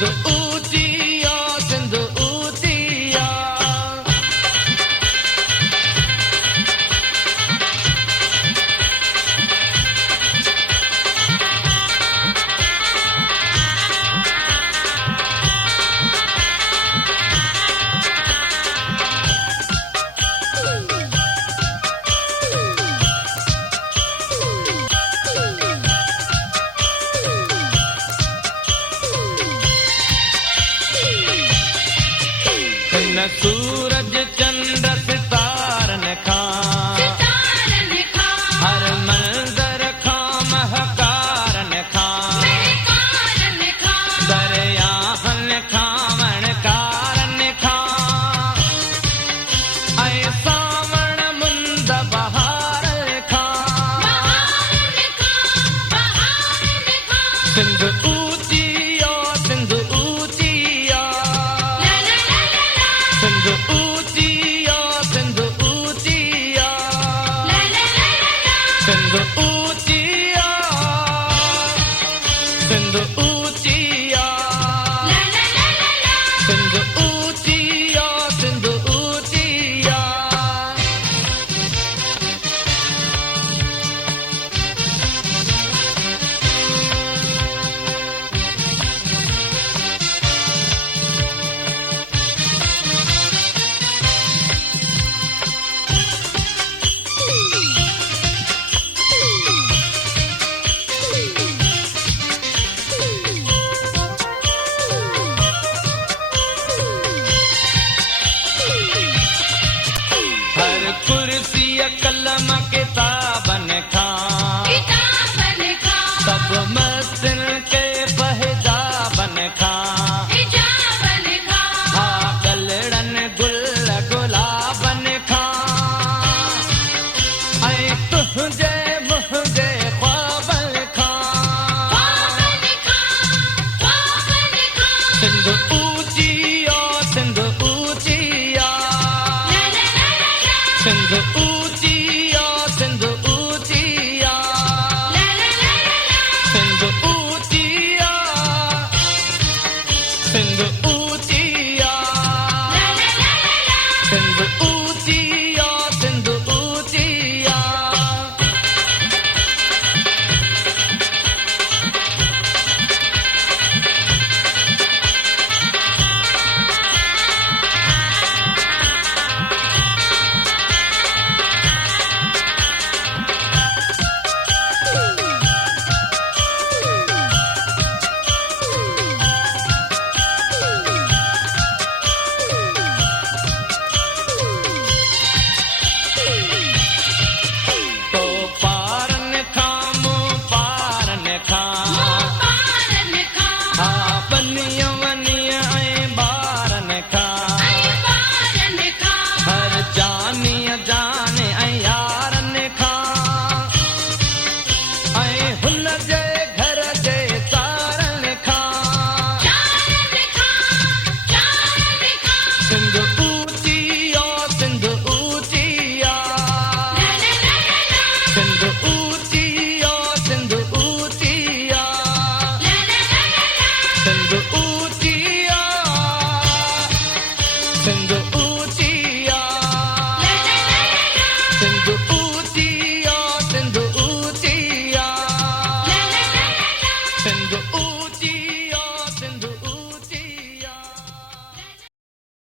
सिंध ऊंचिया सिंध ऊंचिया सूरज चंद्र सितारन खां हर मंज़र खां महकारन खां दरियाहन खां वणकारन खां ऐं सावण मुंद बहार खां सिंध ऊंचिया सिंध ऊंचिया सिंध ऊंचिया सिंध ऊंचिया सिंध ऊंचिया सिंध ऊंचिया सिंध ऊंचिया सिंध ऊंचिया कुर्सी कलम किताबन खां सब मस्तिन के पहजाबन खां हा कलड़न गुल गुलाबन खां ऐं तुंहिंजे मुंहिंजे ख्वाबन खां सिंध ऊंचिया सिंध ऊंचिया सिंध ऊंचिया सिंध ऊंचिया सिंध